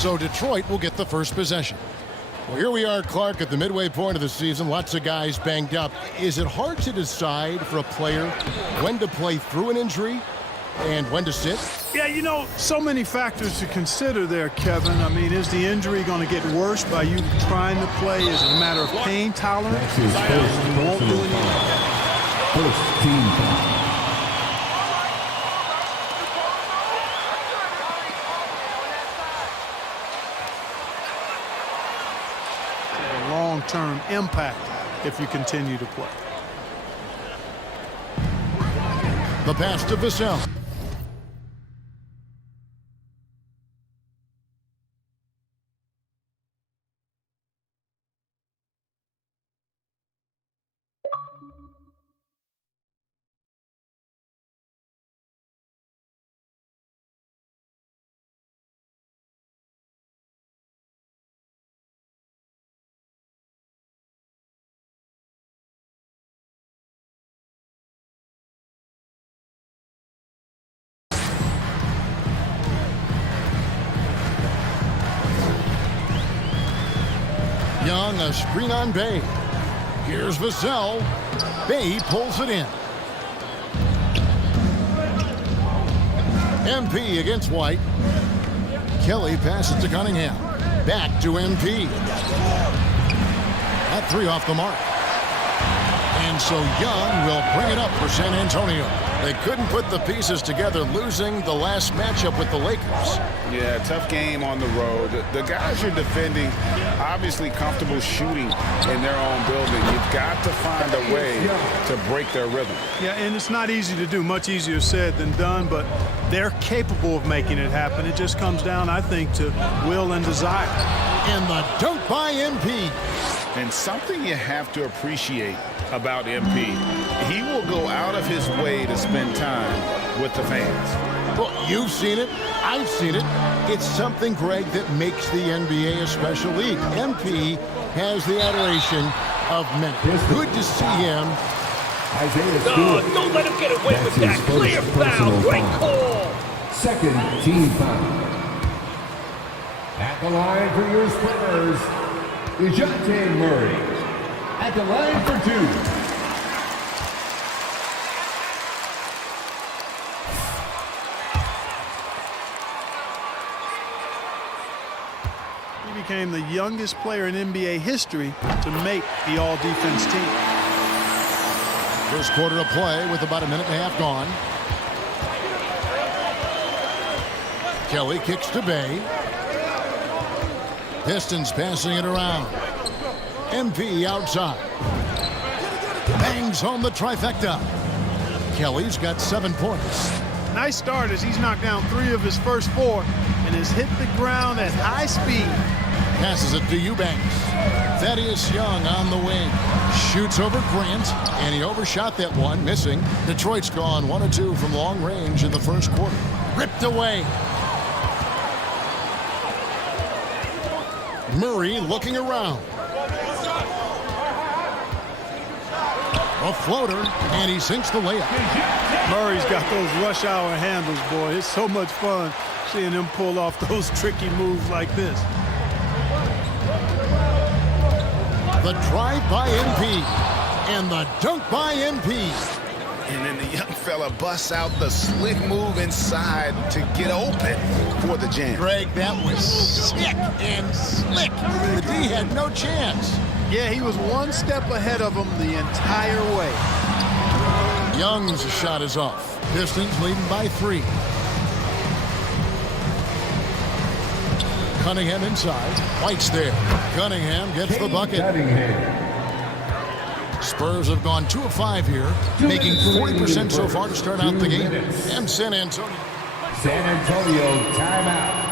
So Detroit will get the first possession. Well, here we are, Clark, at the midway point of the season. Lots of guys banged up. Is it hard to decide for a player when to play through an injury and when to sit? Yeah, you know, so many factors to consider there, Kevin. I mean, is the injury going to get worse by you trying to play? Is it a matter of pain tolerance? Won't do anything. First team foul. Long-term impact if you continue to play. The pass to Vassell. Young, a screen on Bay. Here's Vassell. Bay pulls it in. MP against White. Kelly passes to Cunningham. Back to MP. That three off the mark. And so Young will bring it up for San Antonio. They couldn't put the pieces together, losing the last matchup with the Lakers. Yeah, tough game on the road. The guys you're defending, obviously comfortable shooting in their own building. You've got to find a way to break their rhythm. Yeah, and it's not easy to do. Much easier said than done, but they're capable of making it happen. It just comes down, I think, to will and desire. And the dunk by MP. And something you have to appreciate about MP, he will go out of his way to spend time with the fans. Well, you've seen it. I've seen it. It's something, Greg, that makes the NBA a special league. MP has the adoration of many. Good to see him. Isaiah don't let him get away with that. Clear foul. Great call. Second team foul. At the line for your Spurs, DeJounte Murray. At the line for two. He became the youngest player in NBA history to make the all-defense team. First quarter of play with about a minute and a half gone. Kelly kicks to Bay. Pistons passing it around. MP outside. Bangs home the trifecta. Kelly's got 7 points. Nice start as he's knocked down 3 of his first 4 and has hit the ground at high speed. Passes it to Eubanks. Thaddeus Young on the wing. Shoots over Grant, and he overshot that one, missing. Detroit's gone 1 of 2 from long range in the first quarter. Ripped away. Murray looking around. A floater, and he sinks the layup. Murray's got those rush hour handles, boy. It's so much fun seeing him pull off those tricky moves like this. The drive by MP, and the dunk by MP. And then the young fella busts out the slick move inside to get open for the jam. Greg, that was sick and slick. The D had no chance. Yeah, he was 1 step ahead of him the entire way. Young's shot is off. Pistons leading by 3. Cunningham inside. White's there. Cunningham gets the bucket. Spurs have gone 2 of 5 here, making 40% so far to start out the game. And San Antonio. San Antonio timeout.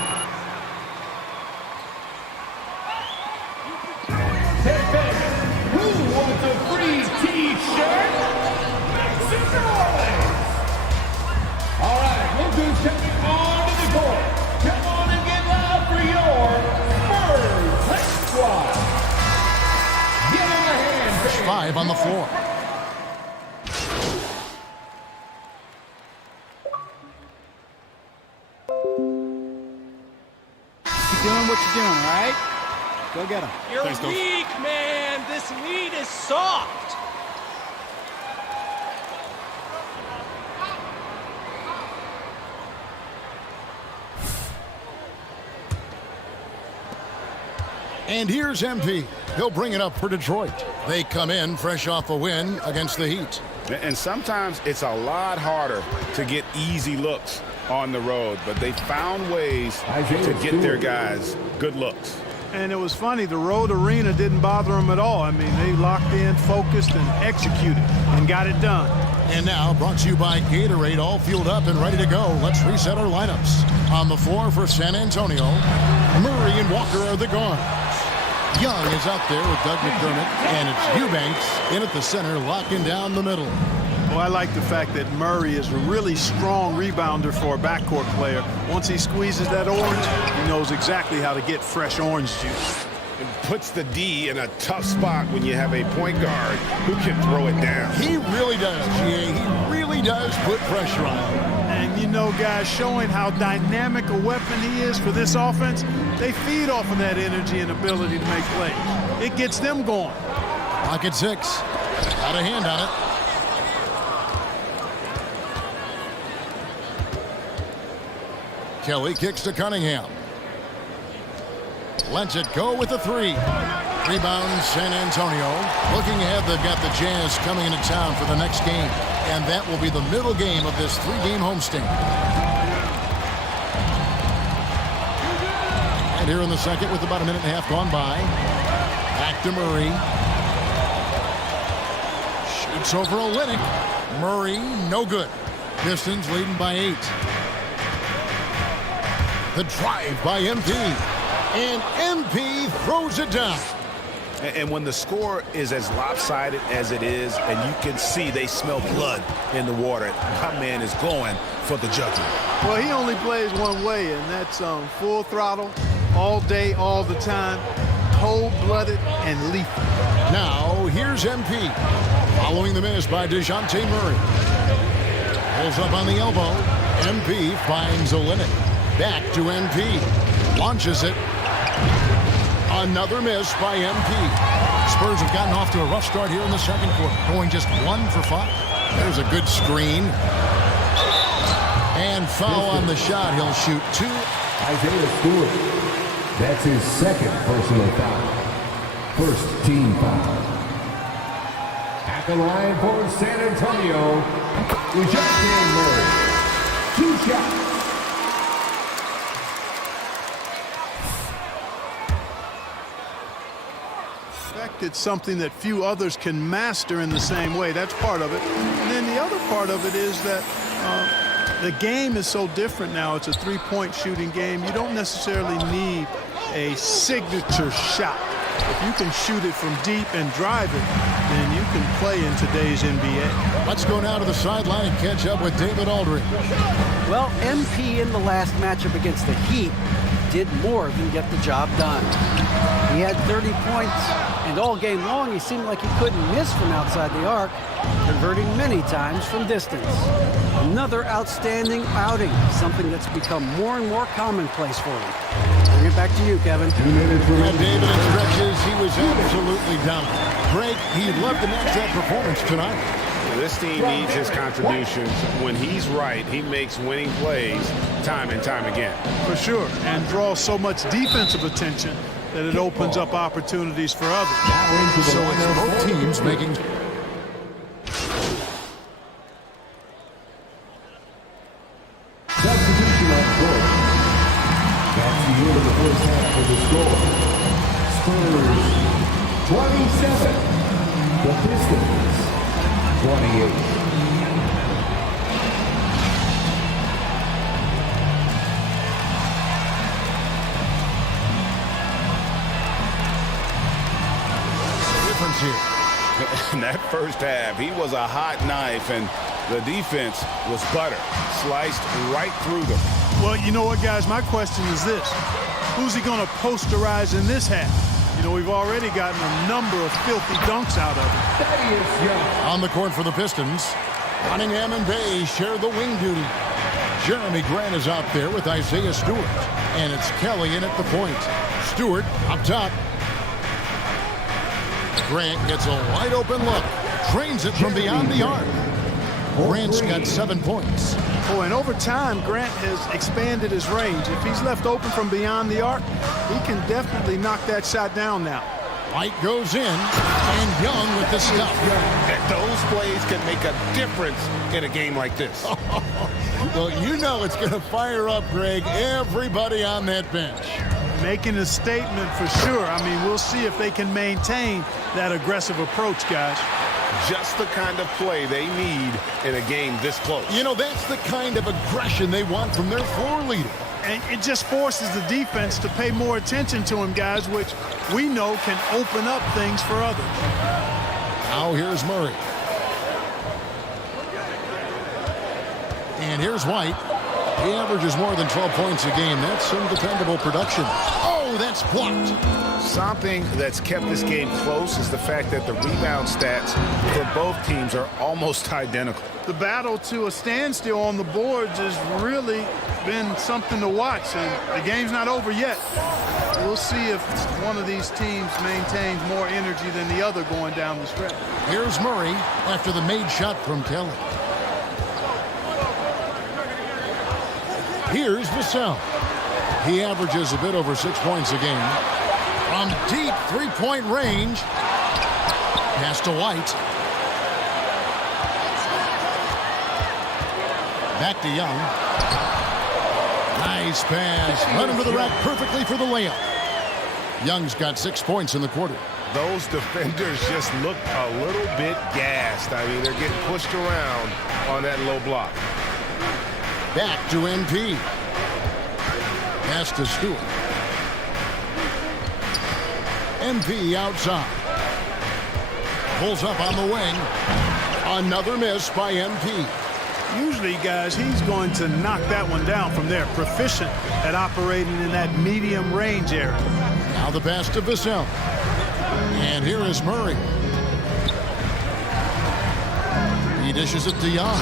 Who wants a free T-shirt? Make some noise! All right, look who's stepping onto the court. Come on and get loud for your Spurs High Squad. Give them a hand. There's 5 on the floor. Young doing, all right? Go get him. You're weak, man. This lead is soft. And here's MP. He'll bring it up for Detroit. They come in fresh off a win against the Heat. And sometimes it's a lot harder to get easy looks on the road, but they found ways to get their guys good looks. And it was funny, the road arena didn't bother them at all. I mean, they locked in, focused, and executed, and got it done. And now, brought to you by Gatorade, all fueled up and ready to go. Let's reset our lineups. On the floor for San Antonio, Murray and Walker are the guards. Young is out there with Doug McDermott, and it's Eubanks in at the center, locking down the middle. Well, I like the fact that Murray is a really strong rebounder for a backcourt player. Once he squeezes that orange, he knows exactly how to get fresh orange juice. It puts the D in a tough spot when you have a point guard who can throw it down. He really does, GA. He really does put pressure on him. And, you know, guys, showing how dynamic a weapon he is for this offense, they feed off of that energy and ability to make plays. It gets them going. Pocket 6. Got a hand on it. Kelly kicks to Cunningham. Lets it go with the 3. Rebound San Antonio. Looking ahead, they've got the Jazz coming into town for the next game. And that will be the middle game of this 3-game homestand. And here in the second with about a minute and a half gone by. Back to Murray. Shoots over Olynyk. Murray, no good. Pistons leading by 8. The drive by MP. And MP throws it down. And when the score is as lopsided as it is, and you can see they smell blood in the water, my man is going for the jugular. Well, he only plays one way, and that's full throttle, all day, all the time, cold-blooded and lethal. Now, here's MP. Following the miss by DeJounte Murray. Pulls up on the elbow. MP finds Olynyk. Back to MP. Launches it. Another miss by MP. Spurs have gotten off to a rough start here in the second quarter, going just 1 for 5. There's a good screen. And foul on the shot. He'll shoot 2. Isaiah Stewart. That's his second personal foul. First team foul. At the line for San Antonio, DeJounte Murray. 2 shots. It's something that few others can master in the same way. That's part of it. And then the other part of it is that the game is so different now. It's a 3-point shooting game. You don't necessarily need a signature shot. If you can shoot it from deep and drive it, then you can play in today's NBA. Let's go now to the sideline and catch up with David Aldridge. Well, MP in the last matchup against the Heat did more than get the job done. He had 30 points, and all game long he seemed like he couldn't miss from outside the arc, converting many times from distance. Another outstanding outing, something that's become more and more commonplace for him. Bring it back to you, Kevin. And David, in stretches, he was absolutely dominant. Greg, he loved to match that performance tonight. This team needs his contributions. When he's right, he makes winning plays time and time again. For sure, and draws so much defensive attention that it opens up opportunities for others. So it's both teams making... Substitution on court. That's the end of the first half for the score. Spurs 27. The Pistons 28. In that first half, he was a hot knife, and the defense was butter, sliced right through them. Well, you know what, guys? My question is this. Who's he going to posterize in this half? You know, we've already gotten a number of filthy dunks out of him. On the court for the Pistons, Cunningham and Bay share the wing duty. Jeremy Grant is out there with Isaiah Stewart, and it's Kelly in at the point. Stewart up top. Grant gets a wide open look. Drains it from beyond the arc. Grant's got 7 points. Oh, and over time, Grant has expanded his range. If he's left open from beyond the arc, he can definitely knock that shot down now. White goes in, and Young with the stuff. Those plays can make a difference in a game like this. Well, you know it's going to fire up, Greg, everybody on that bench. Making a statement for sure. I mean, we'll see if they can maintain that aggressive approach, guys. Just the kind of play they need in a game this close. You know, that's the kind of aggression they want from their floor leader. And it just forces the defense to pay more attention to him, guys, which we know can open up things for others. Now here's Murray. And here's White. He averages more than 12 points a game. That's some dependable production. Oh, that's blocked. Something that's kept this game close is the fact that the rebound stats for both teams are almost identical. The battle to a standstill on the boards has really been something to watch, and the game's not over yet. We'll see if one of these teams maintains more energy than the other going down the stretch. Here's Murray after the made shot from Kelly. Here's Vassell. He averages a bit over 6 points a game. From deep three-point range. Pass to White. Back to Young. Nice pass. Run him to the rack perfectly for the layup. Young's got 6 points in the quarter. Those defenders just look a little bit gassed. I mean, they're getting pushed around on that low block. Back to MP. Pass to Stewart. MP outside. Pulls up on the wing. Another miss by MP. Usually, guys, he's going to knock that one down from there. Proficient at operating in that medium range area. Now the pass to Vassell. And here is Murray. He dishes it to Young.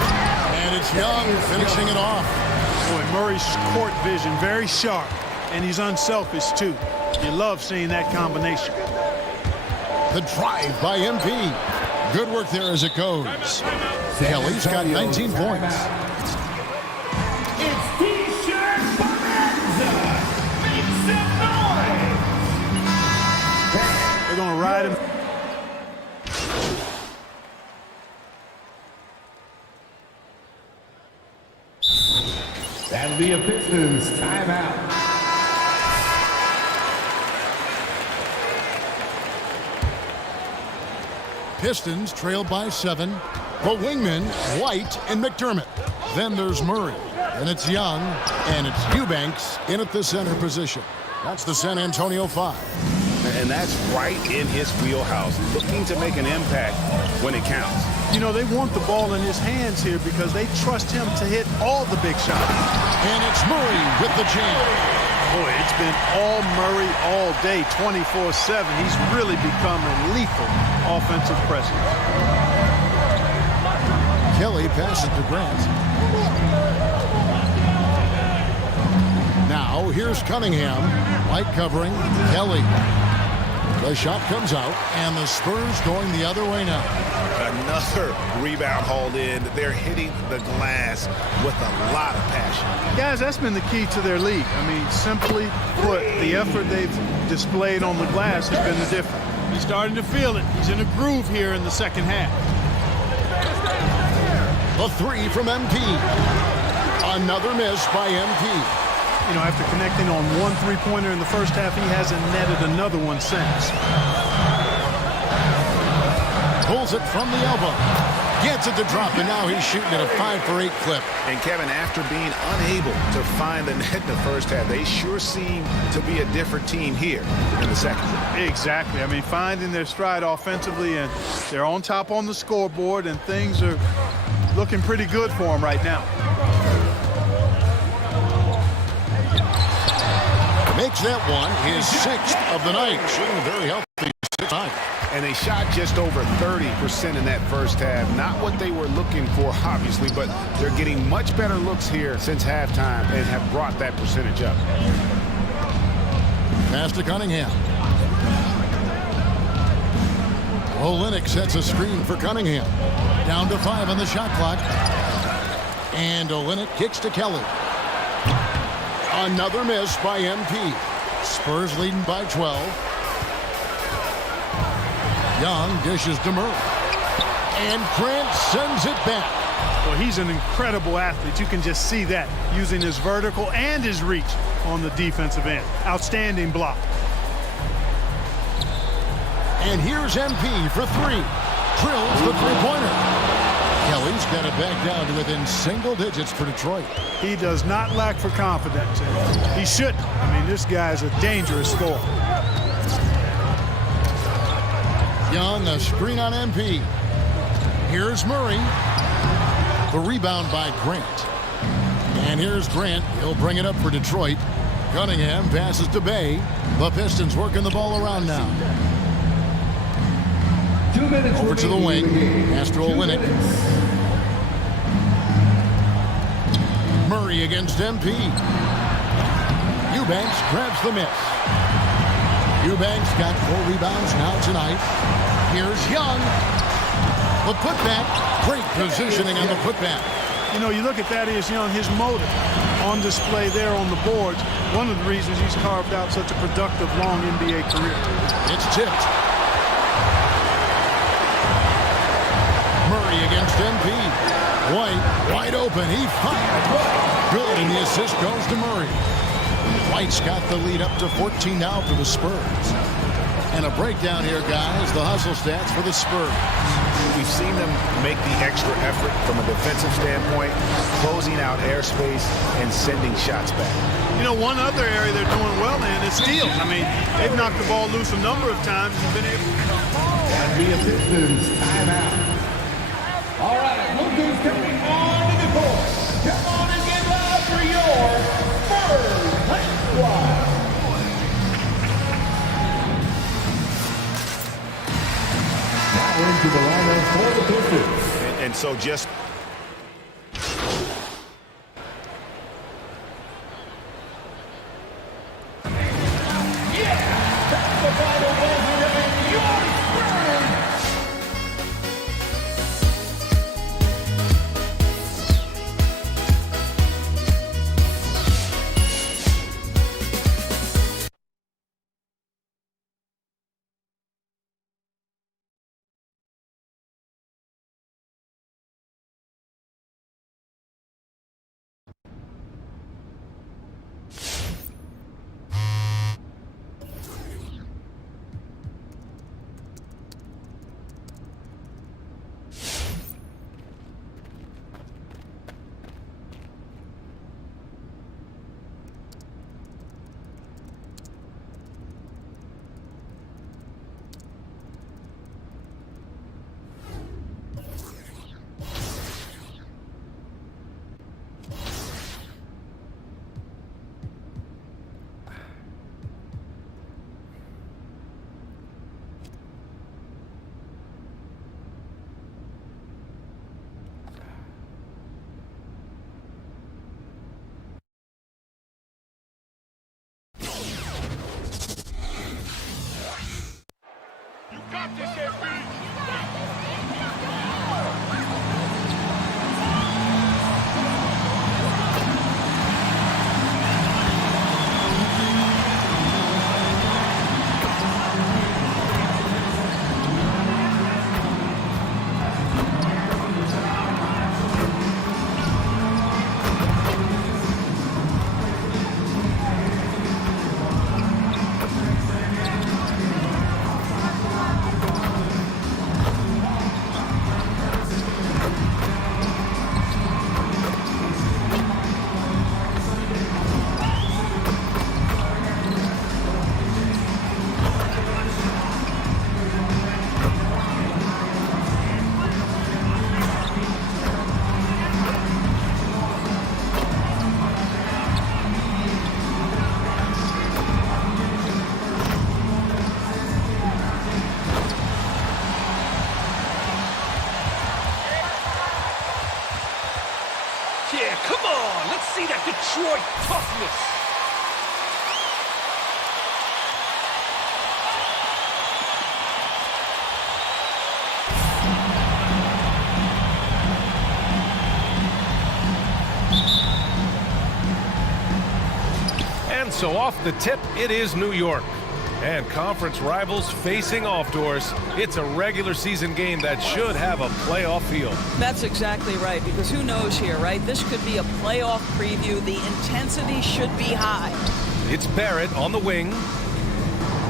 And it's Young finishing it off. Boy, Murray's court vision very sharp, and he's unselfish too. You love seeing that combination. The drive by MP. Good work there as it goes. Kelly's got 19 points. It's T-shirt Bonanza. Make some noise. They're going to ride him. That'll be a Pistons timeout. Pistons trail by 7. The wingmen, White and McDermott. Then there's Murray. And it's Young. And it's Eubanks in at the center position. That's the San Antonio 5. And that's right in his wheelhouse, looking to make an impact when it counts. You know, they want the ball in his hands here because they trust him to hit all the big shots. And it's Murray with the jam. Boy, it's been all Murray all day, 24/7. He's really become a lethal offensive presence. Kelly passes to Grant. Now here's Cunningham. White covering. Kelly. The shot comes out, and the Spurs going the other way now. Another rebound hauled in. They're hitting the glass with a lot of passion. Guys, that's been the key to their league. I mean, simply put, the effort they've displayed on the glass has been the difference. He's starting to feel it. He's in a groove here in the second half. The three from MP. Another miss by MP. You know, after connecting on one three-pointer in the first half, he hasn't netted another one since. Pulls it from the elbow. Gets it to drop, and now he's shooting at a 5 for 8 clip. And Kevin, after being unable to find the net in the first half, they sure seem to be a different team here in the second. Exactly. I mean, finding their stride offensively, and they're on top on the scoreboard, and things are looking pretty good for them right now. Makes that one his 6th of the night. Shooting very healthy 6 times. And they shot just over 30% in that first half. Not what they were looking for, obviously, but they're getting much better looks here since halftime and have brought that percentage up. Pass to Cunningham. Olynyk sets a screen for Cunningham. Down to 5 on the shot clock. And Olynyk kicks to Kelly. Another miss by MP. Spurs leading by 12. Young dishes to Murray. And Grant sends it back. Well, he's an incredible athlete. You can just see that, using his vertical and his reach on the defensive end. Outstanding block. And here's MP for 3. Drills the three-pointer. Kelly's got it back down to within single digits for Detroit. He does not lack for confidence. He shouldn't. I mean, this guy is a dangerous scorer. Young, a screen on MP. Here's Murray. The rebound by Grant. And here's Grant. He'll bring it up for Detroit. Cunningham passes to Bay. The Pistons working the ball around now. 2 minutes Over to the wing. Pass to Olynyk. Murray against MP. Eubanks grabs the miss. Eubanks got 4 rebounds now tonight. Here's Young. The putback. Great positioning on the putback. You know, you look at Thaddeus Young, his motive on display there on the boards. One of the reasons he's carved out such a productive, long NBA career. It's tipped. Murray against MP. White wide open. He fired. Good, and the assist goes to Murray. White's got the lead up to 14 now for the Spurs. And a breakdown here, guys. The hustle stats for the Spurs. We've seen them make the extra effort from a defensive standpoint, closing out airspace and sending shots back. You know, one other area they're doing well in is steals. I mean, they've knocked the ball loose a number of times and been able to come home. And the Pistons timeout. All right, look who's coming on to the court. Come on and get loud for your Spurs High Squad. Now into the lineup for the Pistons. And so just That's the final buzzer and your Spurs. Yeah, come on. Let's see that Detroit toughness. so off the tip, it is New York. And conference rivals facing off doors. It's a regular season game that should have a playoff feel. That's exactly right, because who knows here, right? This could be a playoff preview. The intensity should be high. It's Barrett on the wing.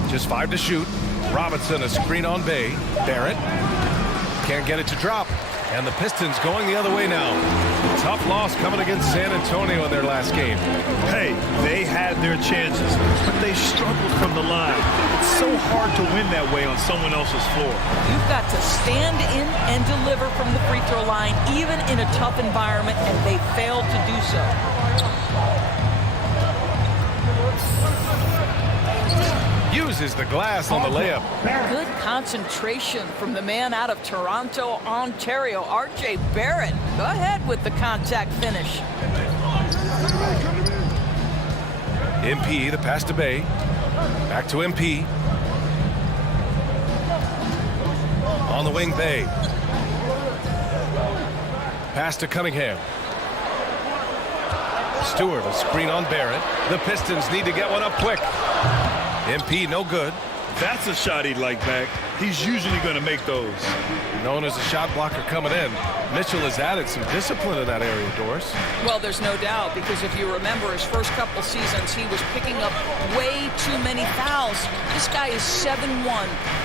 Just 5 to shoot. Robinson a screen on Bay. Barrett can't get it to drop. And the Pistons going the other way now. Tough loss coming against San Antonio in their last game. Hey, they had their chances, but they struggled from the line. It's so hard to win that way on someone else's floor. You've got to stand in and deliver from the free throw line, even in a tough environment, and they failed to do so. Uses the glass on the layup. Good concentration from the man out of Toronto, Ontario, R.J. Barrett. Go ahead with the contact finish. MP, the pass to Bay. Back to MP. On the wing, Bay. Pass to Cunningham. Stewart, a screen on Barrett. The Pistons need to get one up quick. MP, no good. That's a shot he'd like back. He's usually going to make those. Known as a shot blocker coming in. Mitchell has added some discipline in that area, Doris. Well, there's no doubt, because if you remember his first couple seasons, he was picking up way too many fouls. This guy is 7'1",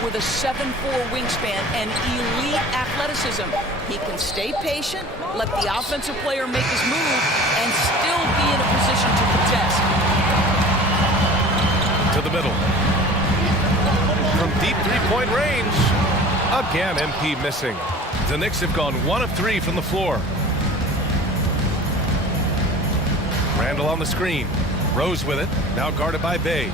with a 7'4" wingspan and elite athleticism. He can stay patient, let the offensive player make his move, and still be in a position to contest. To the middle. From deep three-point range. Again, MP missing. The Knicks have gone 1 of 3 from the floor. Randall on the screen. Rose with it. Now guarded by Bay.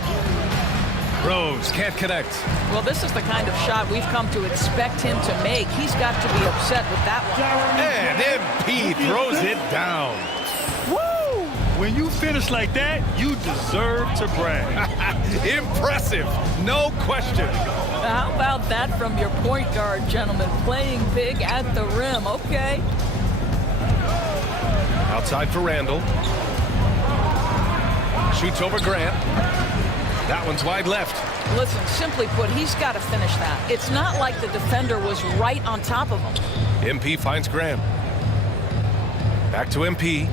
Rose can't connect. Well, this is the kind of shot we've come to expect him to make. He's got to be upset with that one. And MP throws it down. When you finish like that, you deserve to brag. Impressive, no question. How about that from your point guard, gentlemen? Playing big at the rim, okay. Outside for Randall. Shoots over Grant. That one's wide left. Listen, simply put, he's got to finish that. It's not like the defender was right on top of him. MP finds Graham. Back to MP.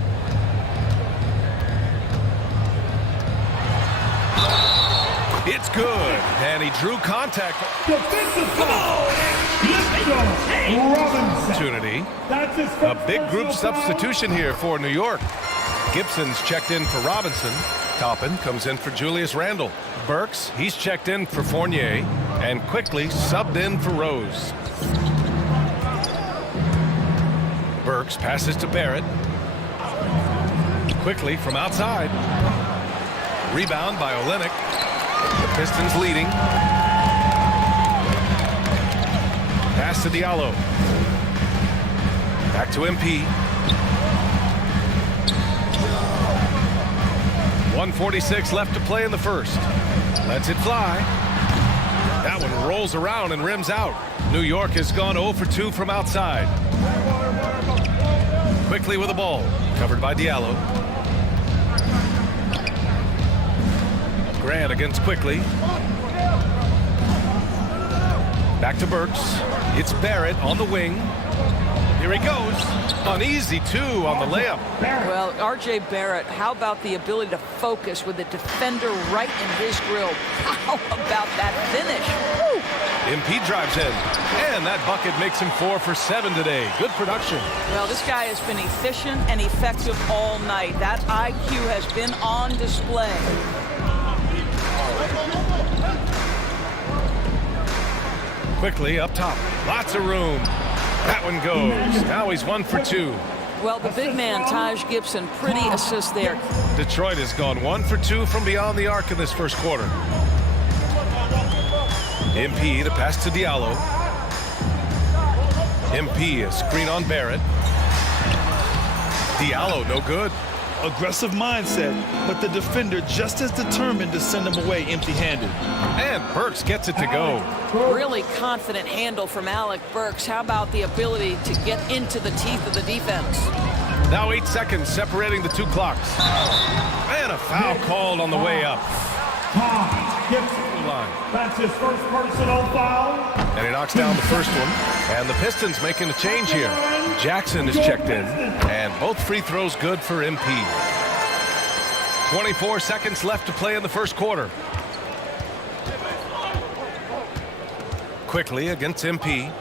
It's good, and he drew contact. Defensive foul. Opportunity. A big group substitution here for New York. Gibson's checked in for Robinson. Toppin comes in for Julius Randle. Burks, he's checked in for Fournier, and quickly subbed in for Rose. Burks passes to Barrett. Quickly from outside. Rebound by Olynyk. The Pistons leading. Pass to Diallo. Back to MP. 1:46 left to play in the first. Lets it fly. That one rolls around and rims out. New York has gone 0 for 2 from outside. Quickly with the ball. Covered by Diallo. Grant against Quickly. Back to Burks. It's Barrett on the wing. Here he goes. An easy 2 on the layup. Well, R.J. Barrett, how about the ability to focus with the defender right in his grill? How about that finish? Woo! MP drives in. And that bucket makes him 4 for 7 today. Good production. Well, this guy has been efficient and effective all night. That IQ has been on display. Quickly up top. Lots of room. That one goes. Now he's 1 for 2. Well, the big man, Taj Gibson, pretty assist there. Detroit has gone 1 for 2 from beyond the arc in this first quarter. MP, the pass to Diallo. MP, a screen on Barrett. Diallo, no good. Aggressive mindset, but the defender just as determined to send him away empty-handed. And Burks gets it to go. Really confident handle from Alec Burks. How about the ability to get into the teeth of the defense? Now 8 seconds separating the two clocks. And a foul called on the way up. Ty Gibson. That's his first personal foul. And he knocks down the first one. And the Pistons making a change here. Jackson is checked in. And both free throws good for MP. 24 seconds left to play in the first quarter. Quickly against MP.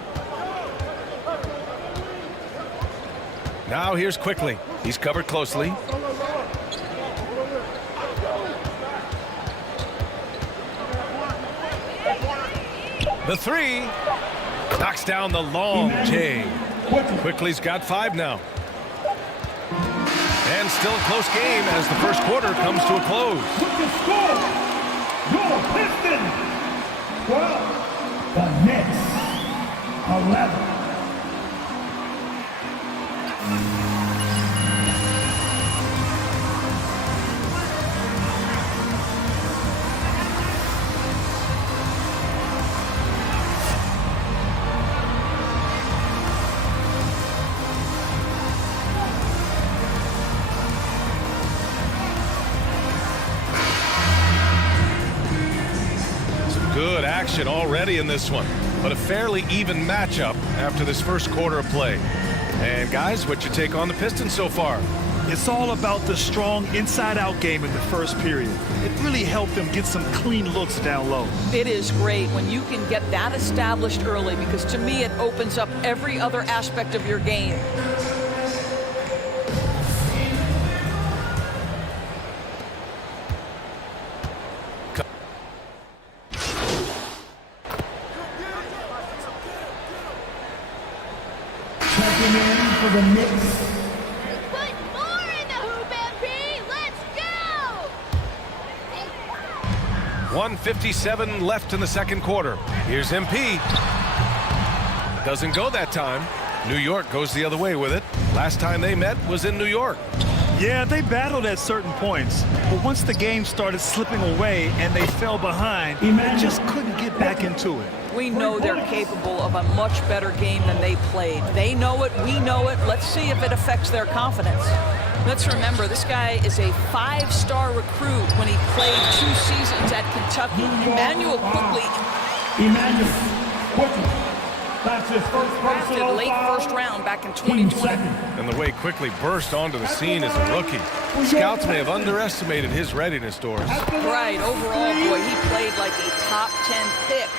Now here's Quickly. He's covered closely. The three. Knocks down the long J. Quickly's got 5 now. And still a close game as the first quarter comes to a close. With the score, your Pistons 12, the Knicks 11. Good action already in this one, but a fairly even matchup after this first quarter of play. And guys, what's your take on the Pistons so far? It's all about the strong inside-out game in the first period. It really helped them get some clean looks down low. It is great when you can get that established early, because to me it opens up every other aspect of your game. Checking in for the Knicks. Put more in the hoop, MP. Let's go. 1:57 left in the second quarter. Here's MP. Doesn't go that time. New York goes the other way with it. Last time they met was in New York. Yeah, they battled at certain points, but once the game started slipping away and they fell behind, they just couldn't get back into it. We know they're capable of a much better game than they played. They know it, we know it. Let's see if it affects their confidence. Let's remember, this guy is a 5-star recruit when he played 2 seasons at Kentucky. Immanuel Quickley. That's his first Drafted personal late foul. first round back in 2020. And the way Quickly burst onto the scene as a rookie. Scouts may have underestimated his readiness, Doris. Right, overall, boy, he played like a top 10 pick.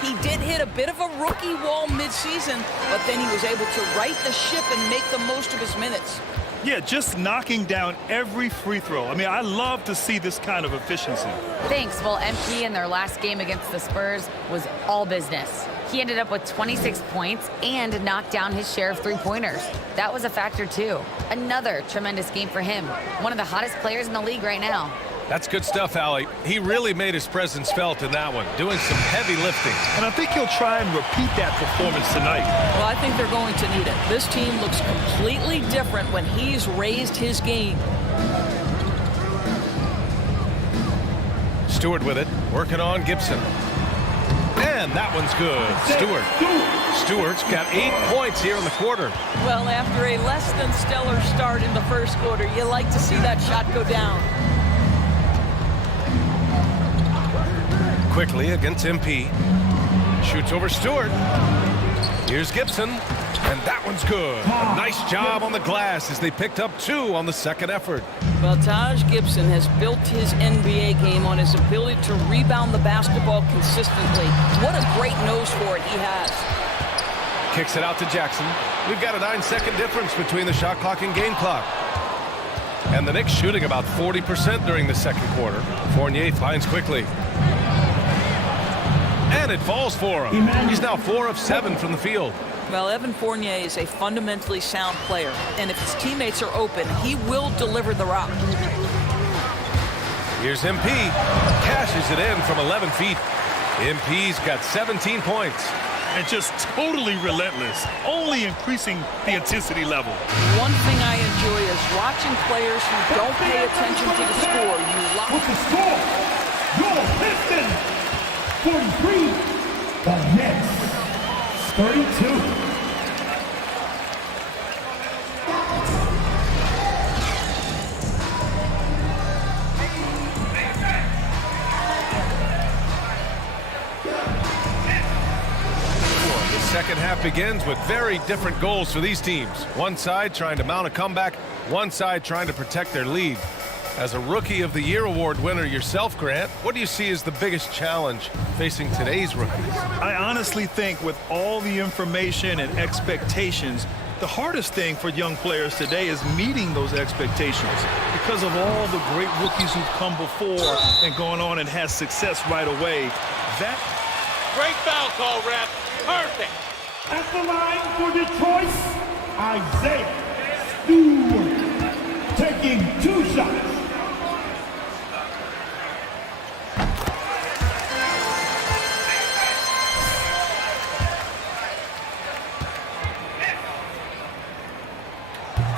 He did hit a bit of a rookie wall midseason, but then he was able to right the ship and make the most of his minutes. Yeah, just knocking down every free throw. I mean, I love to see this kind of efficiency. Thanks. Well, MP in their last game against the Spurs was all business. He ended up with 26 points and knocked down his share of three-pointers. That was a factor, too. Another tremendous game for him. One of the hottest players in the league right now. That's good stuff, Allie. He really made his presence felt in that one, doing some heavy lifting. And I think he'll try and repeat that performance tonight. Well, I think they're going to need it. This team looks completely different when he's raised his game. Stewart with it, working on Gibson. And that one's good. Stewart's got 8 points here in the quarter. Well, after a less than stellar start in the first quarter, you like to see that shot go down. Quickly against MP. Shoots over Stewart. Here's Gibson. And that one's good. A nice job on the glass as they picked up 2 on the second effort. Well, Taj Gibson has built his NBA game on his ability to rebound the basketball consistently. What a great nose for it he has. Kicks it out to Jackson. We've got a 9-second difference between the shot clock and game clock. And the Knicks shooting about 40% during the second quarter. Fournier finds Quickly. And it falls for him. He's now 4 of 7 from the field. Well, Evan Fournier is a fundamentally sound player, and if his teammates are open, he will deliver the rock. Here's MP. Cashes it in from 11 feet. MP's got 17 points. And just totally relentless, only increasing the intensity level. One thing I enjoy is watching players who don't pay attention to the score. With the score, your Pistons 43, the Knicks 32. begins with very different goals for these teams. One side trying to mount a comeback, one side trying to protect their lead. As a Rookie of the Year award winner yourself, Grant, what do you see as the biggest challenge facing today's rookies? I honestly think with all the information and expectations, the hardest thing for young players today is meeting those expectations because of all the great rookies who've come before and gone on and had success right away. That Great foul call, ref. Perfect. At the line for Detroit, Isaiah Stewart taking 2 shots.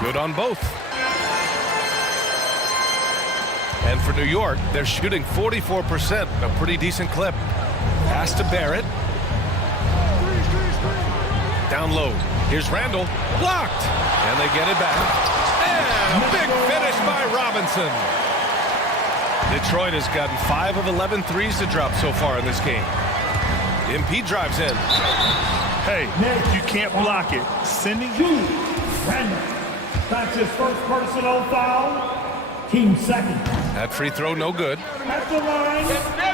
Good on both. And for New York, they're shooting 44%, a pretty decent clip. Pass to Barrett. Down low. Here's Randall. Blocked. And they get it back. And a big finish by Robinson. Detroit has gotten 5 of 11 threes to drop so far in this game. MP drives in. Hey, you can't block it. Sending Julius Randall. That's his first personal foul. Team second. That free throw no good. At the line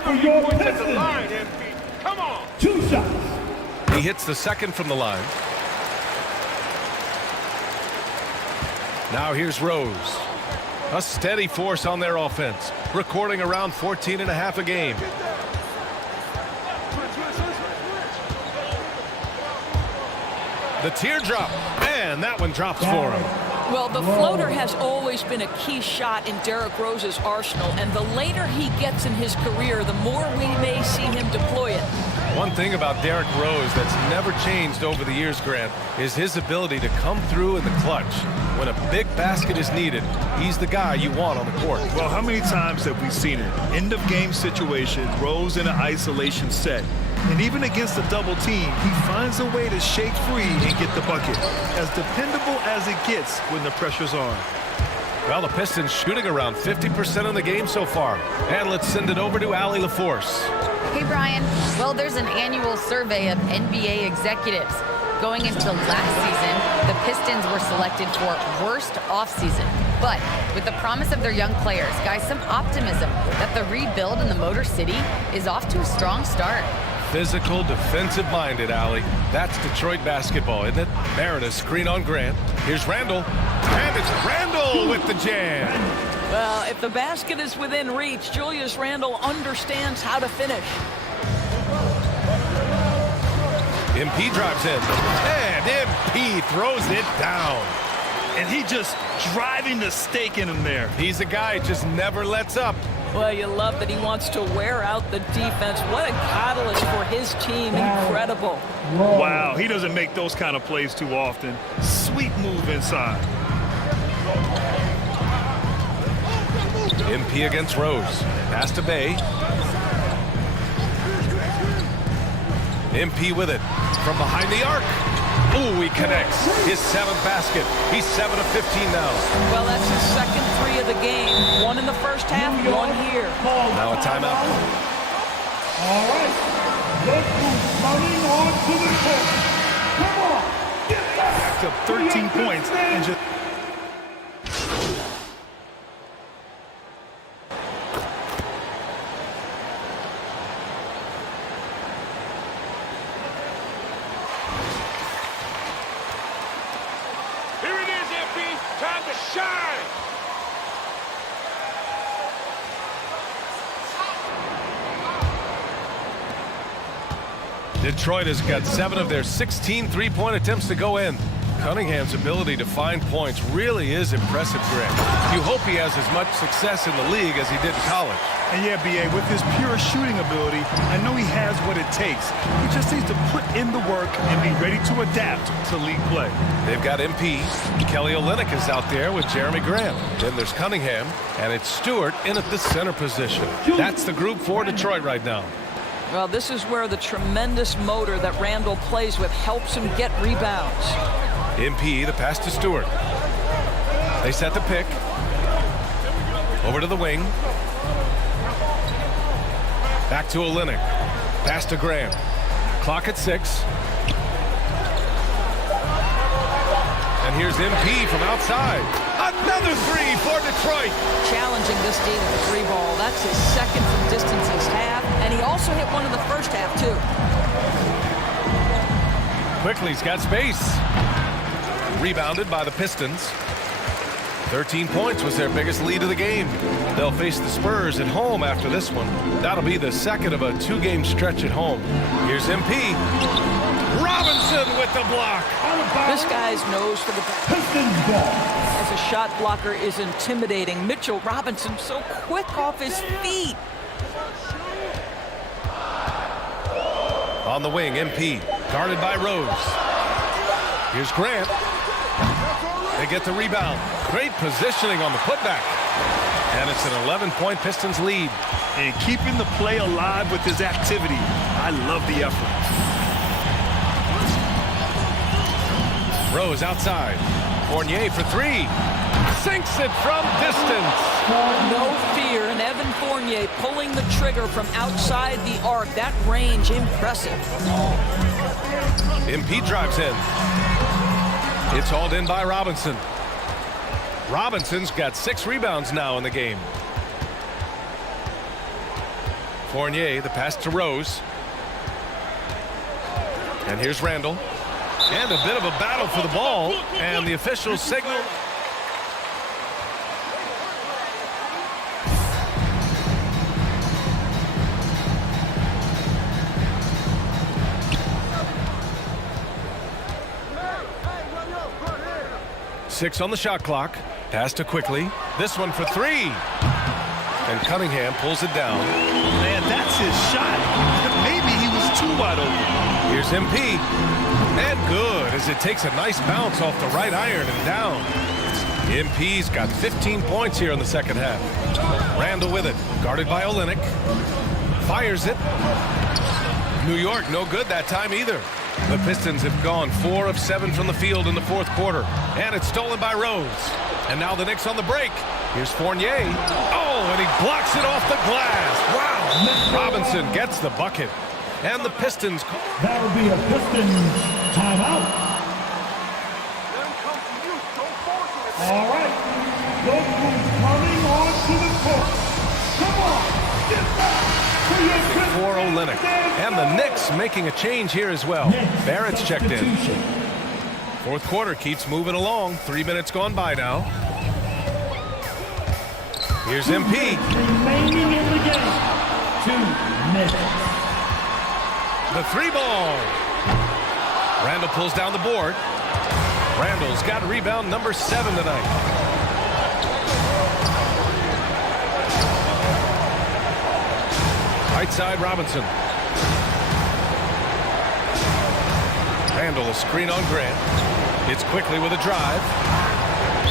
for your Pistons. Come on. 2 shots. He hits the second from the line. Now here's Rose. A steady force on their offense, recording around 14.5 a game. The teardrop, and that one drops for him. Well, the floater has always been a key shot in Derrick Rose's arsenal, and the later he gets in his career, the more we may see him deploy it. One thing about Derrick Rose that's never changed over the years, Grant, is his ability to come through in the clutch. When a big basket is needed, he's the guy you want on the court. Well, how many times have we seen it? End of game situation, Rose in an isolation set. And even against a double team, he finds a way to shake free and get the bucket. As dependable as it gets when the pressure's on. Well, the Pistons shooting around 50% in the game so far. And let's send it over to Allie LaForce. Hey, Brian. Well, there's an annual survey of NBA executives. Going into last season, the Pistons were selected for worst offseason. But with the promise of their young players, guys, some optimism that the rebuild in the Motor City is off to a strong start. Physical, defensive-minded, Allie. That's Detroit basketball, isn't it? Barrett, a screen on Grant. Here's Randall. And it's Randall with the jam. Well, if the basket is within reach, Julius Randle understands how to finish. MP drives in. And MP throws it down. And he just driving the stake in him there. He's a guy who just never lets up. Well, you love that he wants to wear out the defense. What a catalyst for his team. Incredible. Wow, he doesn't make those kind of plays too often. Sweet move inside. MP against Rose. Pass to Bay. MP with it. From behind the arc. Ooh, he connects. His 7th basket. He's 7 of 15 now. Well, that's his second 3 of the game. 1 in the first half, 1 here. Now a timeout. All right. Look who's running on to the court. Come on. Get back. Backed up 13 points and just... Time to shine! Detroit has got 7 of their 16 three-point attempts to go in. Cunningham's ability to find points really is impressive, Greg. You hope he has as much success in the league as he did in college. And yeah, B.A., with his pure shooting ability, I know he has what it takes. He just needs to put in the work and be ready to adapt to league play. They've got MP. Kelly Olynyk is out there with Jeremy Grant. Then there's Cunningham, and it's Stewart in at the center position. That's the group for Detroit right now. Well, this is where the tremendous motor that Randall plays with helps him get rebounds. MP, the pass to Stewart. They set the pick. Over to the wing. Back to Olynyk. Pass to Graham. Clock at 6. And here's MP from outside. Another three for Detroit. Challenging this D with the three ball. That's his second from distance this half. And he also hit one in the first half, too. Quickly's got space. Rebounded by the Pistons. 13 points was their biggest lead of the game. They'll face the Spurs at home after this one. That'll be the second of a two-game stretch at home. Here's MP. Robinson with the block. This guy's nose for the Pistons ball. as a shot blocker is intimidating. Mitchell Robinson so quick off his feet. On the wing, MP. Guarded by Rose. Here's Grant. They get the rebound. Great positioning on the putback. And it's an 11-point Pistons lead. And keeping the play alive with his activity. I love the effort. Rose outside. Fournier for three. Sinks it from distance. No fear, and Evan Fournier pulling the trigger from outside the arc. That range, impressive. MP drives in. It's hauled in by Robinson. Robinson's got 6 rebounds now in the game. Fournier, the pass to Rose. And here's Randall. And a bit of a battle for the ball. And the officials signal. Six on the shot clock. Pass to Quickly. This one for three. And Cunningham pulls it down. Man, that's his shot. Maybe he was too wide open. Here's MP. And good as it takes a nice bounce off the right iron and down. MP's got 15 points here in the second half. Randall with it. Guarded by Olynyk. Fires it. New York no good that time either. The Pistons have gone 4 of 7 from the field in the fourth quarter. And it's stolen by Rose. And now the Knicks on the break. Here's Fournier. Oh, and he blocks it off the glass. Wow. Robinson gets the bucket. And the Pistons. That'll be a Pistons timeout. All right. Those moves coming onto the court. Come on. Get back. For Olynyk. And the Knicks making a change here as well. Barrett's checked in. Fourth quarter keeps moving along. 3 minutes gone by now. Here's MP. Remaining in the game. 2 minutes. The three ball. Randall pulls down the board. Randall's got rebound number 7 tonight. Right side, Robinson. Randall, a screen on Grant. It's Quickly with a drive.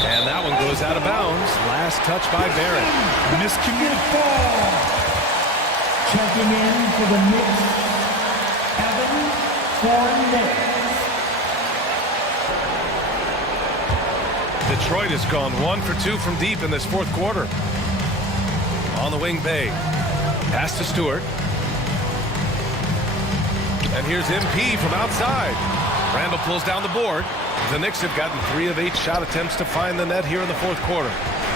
And that one goes out of bounds. Last touch by Barrett. Miscommitted ball. Checking in for the Knicks. Evan Fournier. Detroit has gone 1 for 2 from deep in this fourth quarter. On the wing, Bay. Pass to Stewart. And here's MP from outside. Randall pulls down the board. The Knicks have gotten 3 of 8 shot attempts to find the net here in the fourth quarter.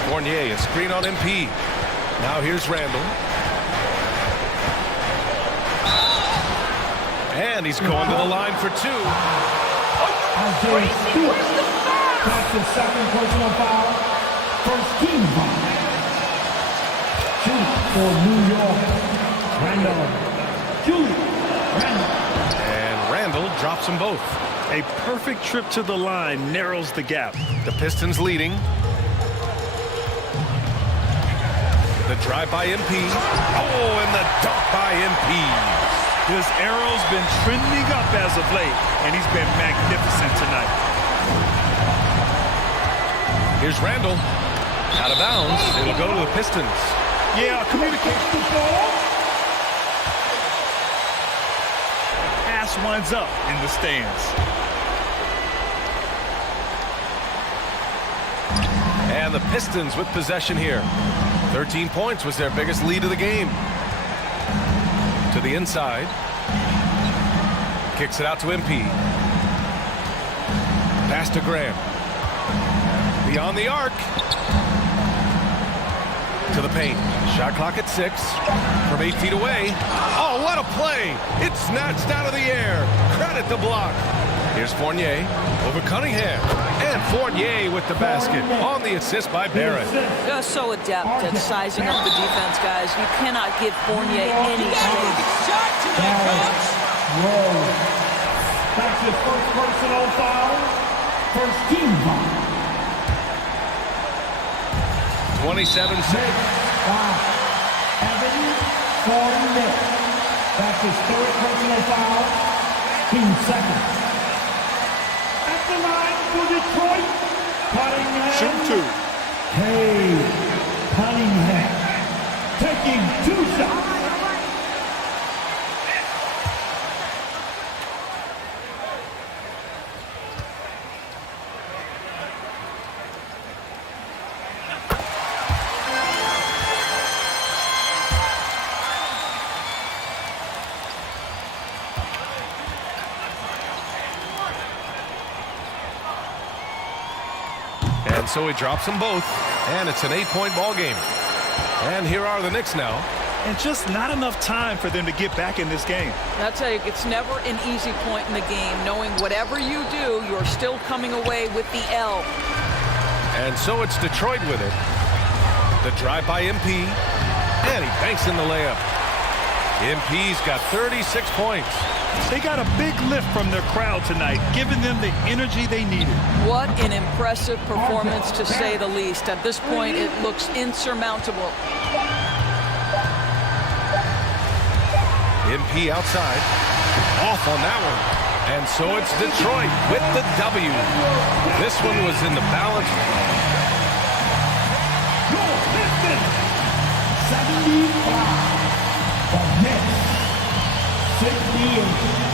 Fournier, a screen on MP. Now here's Randall. And he's going to the line for 2. Isaiah Stewart. That's his second personal foul. First team foul. Shoot for New York. Randall. Shoot. Randall. And Randall drops them both. A perfect trip to the line narrows the gap. The Pistons leading. The drive by MP. Oh, and the dunk by MP. His arrow's been trending up as of late, and he's been magnificent tonight. Here's Randall. Out of bounds. It'll go to the Pistons. Yeah, communication. Pass winds up in the stands. And the Pistons with possession here. 13 points was their biggest lead of the game. To the inside. Kicks it out to MP. Pass to Graham. Beyond the arc. To the paint. Shot clock at 6. From 8 feet away. Oh, what a play! It's snatched out of the air. Credit the block. Here's Fournier over Cunningham. And Fournier with the basket on the assist by Barrett. They're so adept at sizing up the defense, guys. You cannot give Fournier any space. Shot tonight, coach. Whoa. That's his first personal foul. First team foul. 27 seconds. Evan Fournier. That's his third personal foul. 2 seconds. At the line for Detroit, Cunningham. Shoot 2. Hey, Cunningham taking 2 shots. And so he drops them both. And it's an 8-point ball game. And here are the Knicks now. And just not enough time for them to get back in this game. I'll tell you, it's never an easy point in the game, knowing whatever you do, you're still coming away with the L. And so it's Detroit with it. The drive by MP. And he banks in the layup. MP's got 36 points. They got a big lift from their crowd tonight, giving them the energy they needed. What an impressive performance, to say the least. At this point, it looks insurmountable. MP outside. Off on that one. And so it's Detroit with the W. This one was in the balance. Your Pistons, 75. The Knicks, 68.